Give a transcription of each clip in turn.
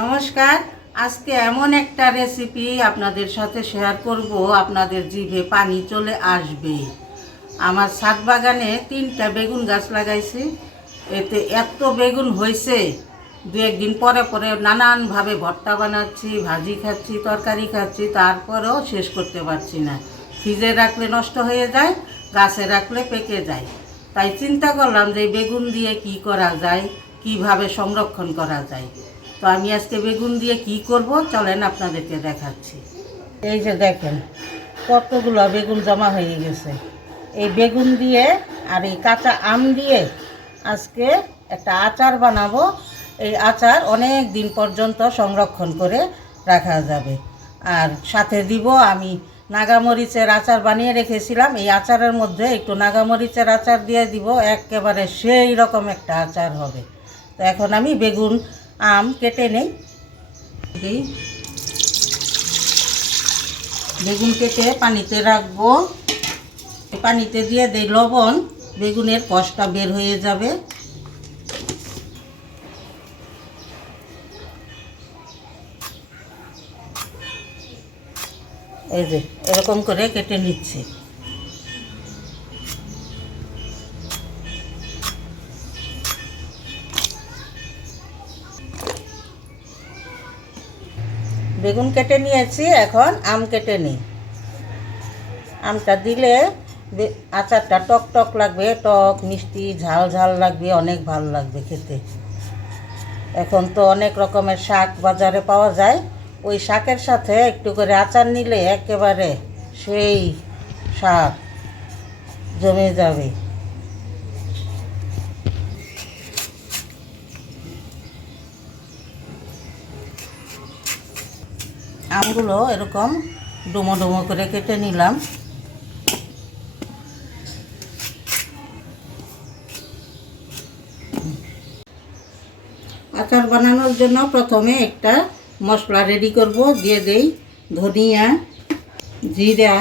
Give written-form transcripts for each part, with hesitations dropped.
নমস্কার। আজকে এমন একটা রেসিপি আপনাদের সাথে শেয়ার করব, আপনাদের জিভে পানি চলে আসবে। আমার ছাদ বাগানে 3টা বেগুন গাছ লাগাইছি। এতে এত বেগুন হয়েছে, দু একদিন পরে পরে নানানভাবে ভর্তা বানাচ্ছি, ভাজি খাচ্ছি, তরকারি খাচ্ছি, তারপরেও শেষ করতে পারছি না। ফ্রিজে রাখলে নষ্ট হয়ে যায়, গাছে রাখলে পেকে যায়। তাই চিন্তা করলাম যে বেগুন দিয়ে কি করা যায়, কিভাবে সংরক্ষণ করা যায়। তো আমি আজকে বেগুন দিয়ে কি করব চলেন আপনাদেরকে দেখাচ্ছি। এই যে দেখেন কতগুলো বেগুন জমা হয়ে গেছে। এই বেগুন দিয়ে আর এই কাঁচা আম দিয়ে আজকে একটা আচার বানাবো। এই আচার অনেক দিন পর্যন্ত সংরক্ষণ করে রাখা যাবে। আর সাথে দিব আমি নাগামরিচের আচার বানিয়ে রেখেছিলাম। এই আচারের মধ্যে একটু নাগামরিচের আচার দিয়ে দিব, একেবারে সেই রকম একটা আচার হবে। তো এখন আমি বেগুন আম কেটে নেই। বেগুন কেটে পানিতে রাখবো। পানিতে দিয়ে দেই লবণ, বেগুনের কষটা বের হয়ে যাবে। এই যে এরকম করে কেটে নিচ্ছি। বেগুন কেটে নিয়েছি, এখন আম কেটে নিই। আমটা দিলে আচারটা টক টক লাগবে, টক মিষ্টি ঝাল ঝাল লাগবে, অনেক ভালো লাগবে খেতে। এখন তো অনেক রকমের শাক বাজারে পাওয়া যায়, ওই শাকের সাথে একটু করে আচার নিলে একেবারে সেই স্বাদ জমে যাবে। আমগুলো এরকম ডুমো ডুমো করে কেটে নিলাম। আচার বানানোর জন্য প্রথমে একটা মশলা রেডি করব। দিয়ে দেই ধনিয়া, জিরা,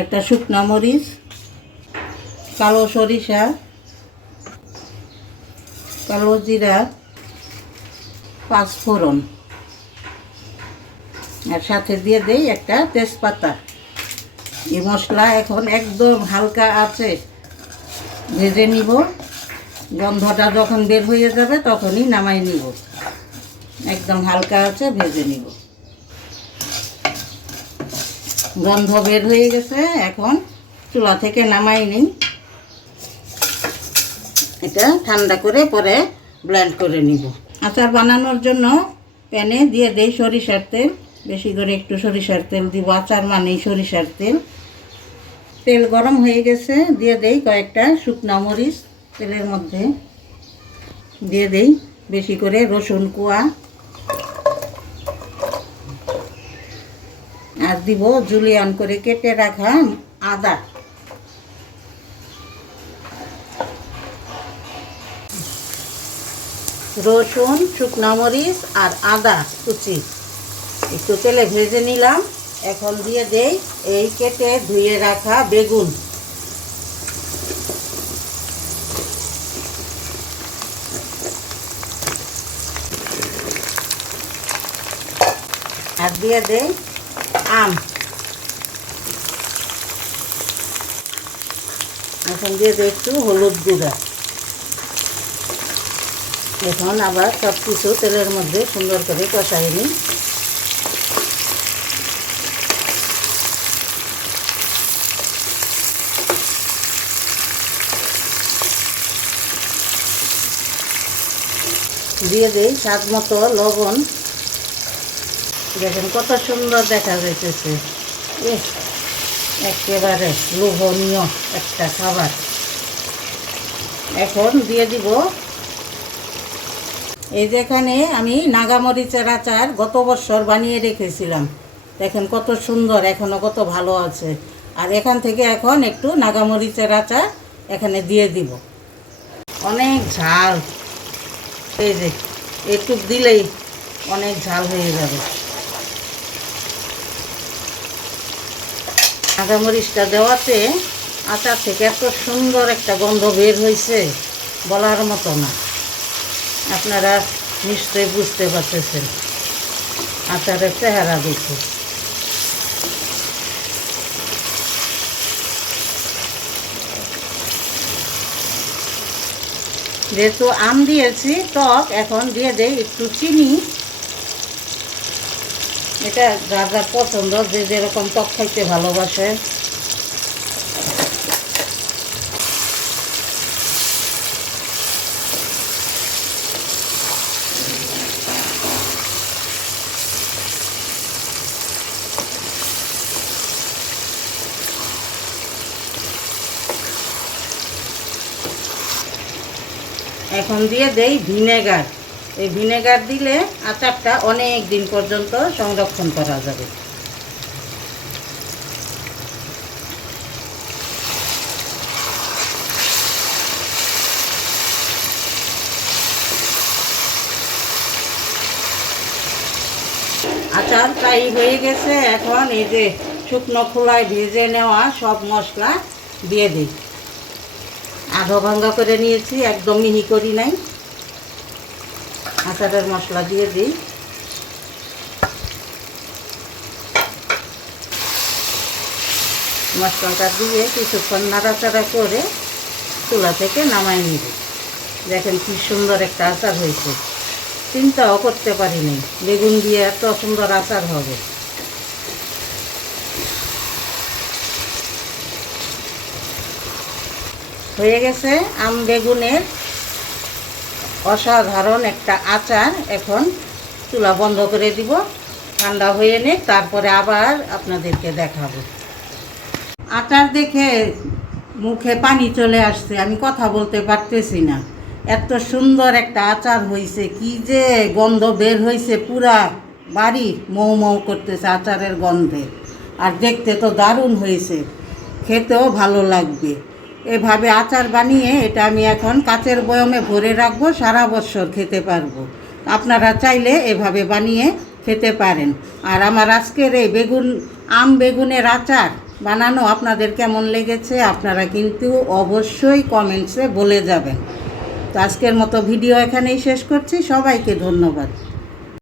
একটা শুকনা মরিচ, কালো সরিষা, কালো জিরা, পাঁচফোড়ন, আর সাথে দিয়ে দেই একটা তেজপাতা। এই মশলা এখন একদম হালকা আছে ভেজে নিব। গন্ধটা যখন বের হয়ে যাবে তখনই নামাই নিব। একদম হালকা আছে ভেজে নিব। গন্ধ বের হয়ে গেছে, এখন চুলা থেকে নামাই নিই। এটা ঠান্ডা করে পরে ব্লেন্ড করে নিব। আচার বানানোর জন্য প্যানে দিয়ে দেই সরিষার তেল। বেশি করে একটু সরিষার তেল দিব, আচার মানেই সরিষার তেল। তেল গরম হয়ে গেছে, দিয়ে দেই কয়েকটা শুকনা মরিচ। তেলের মধ্যে দিয়ে দেই বেশি করে রসুন কোয়া, আর দিব জুলিয়ান করে কেটে রাখা আদা। রসুন, শুকনা মরিচ আর আদা কুচি একটু তেলে ভেজে নিলাম। এখন দিয়ে দেই এই কেটে ধুয়ে রাখা বেগুন। আর দিয়ে দেই আম। এখন দিয়ে দেই একটু হলুদ গুঁড়া। এখন আবার সব কিছু তেলের মধ্যে সুন্দর করে কষাই নিই। দিয়ে দেই স্বাদ মতো লবণ। দেখেন কত সুন্দর দেখা যাইতেছে, একেবারে লোভনীয় একটা খাবার। এখন দিয়ে দিব এই যেখানে আমি নাগামরিচের আচার গত বছর বানিয়ে রেখেছিলাম। দেখেন কত সুন্দর, এখনও কত ভালো আছে। আর এখান থেকে এখন একটু নাগামরিচের আচার এখানে দিয়ে দিব। অনেক ঝাল, এই যে একটু দিলেই অনেক ঝাল হয়ে যাবে। নাগামরিচটা দেওয়াতে আচার থেকে এত সুন্দর একটা গন্ধ বের হয়েছে, বলার মতো না। আপনারা নিশ্চয়ই বুঝতে পারতেছেন আচারের চেহারা দেখে। যেহেতু আম দিয়েছি টক, এখন দিয়ে দেই একটু চিনি। এটা যার যার পছন্দ, যে যেরকম টক খাইতে ভালোবাসে। এখন দিয়ে দেই ভিনেগার। এই ভিনেগার দিলে আচারটা অনেক দিন পর্যন্ত সংরক্ষণ করা যাবে। আচার প্রায় হয়ে গেছে। এখন এই যে শুকনো খোলায় ভেজে নেওয়া সব মশলা দিয়ে দিই। আধা ভাঙ্গা করে নিয়েছি, একদম মিহি করি নাই। আচারের মশলা দিয়ে দিই। মশলাটা দিয়ে কিছুক্ষণ নাড়াচাড়া করে চুলা থেকে নামাই নিব। দেখেন কি সুন্দর একটা আচার হয়েছে, চিন্তাও করতে পারিনি বেগুন দিয়ে এত সুন্দর আচার হবে। হয়ে গেছে আম বেগুনের অসাধারণ একটা আচার। এখন চুলা বন্ধ করে দিব, ঠান্ডা হয়ে নে, তারপরে আবার আপনাদেরকে দেখাবো। আচার দেখে মুখে পানি চলে আসছে, আমি কথা বলতে পারতেছি না। এত সুন্দর একটা আচার হয়েছে, কি যে গন্ধ বের হয়েছে, পুরা বাড়ি মৌ মৌ করতেছে আচারের গন্ধে। আর দেখতে তো দারুণ হয়েছে, খেতেও ভালো লাগবে। এভাবে আচার বানিয়ে এটা আমি এখন কাচের বয়মে ভরে রাখবো, সারা বছর খেতে পারবো। আপনারা চাইলে এভাবে বানিয়ে খেতে পারেন। আর আমার আজকের এই আম বেগুনের আচার বানানো আপনাদের কেমন লেগেছে আপনারা কিন্তু অবশ্যই কমেন্টসে বলে যাবেন। তো আজকের মতো ভিডিও এখানেই শেষ করছি। সবাইকে ধন্যবাদ।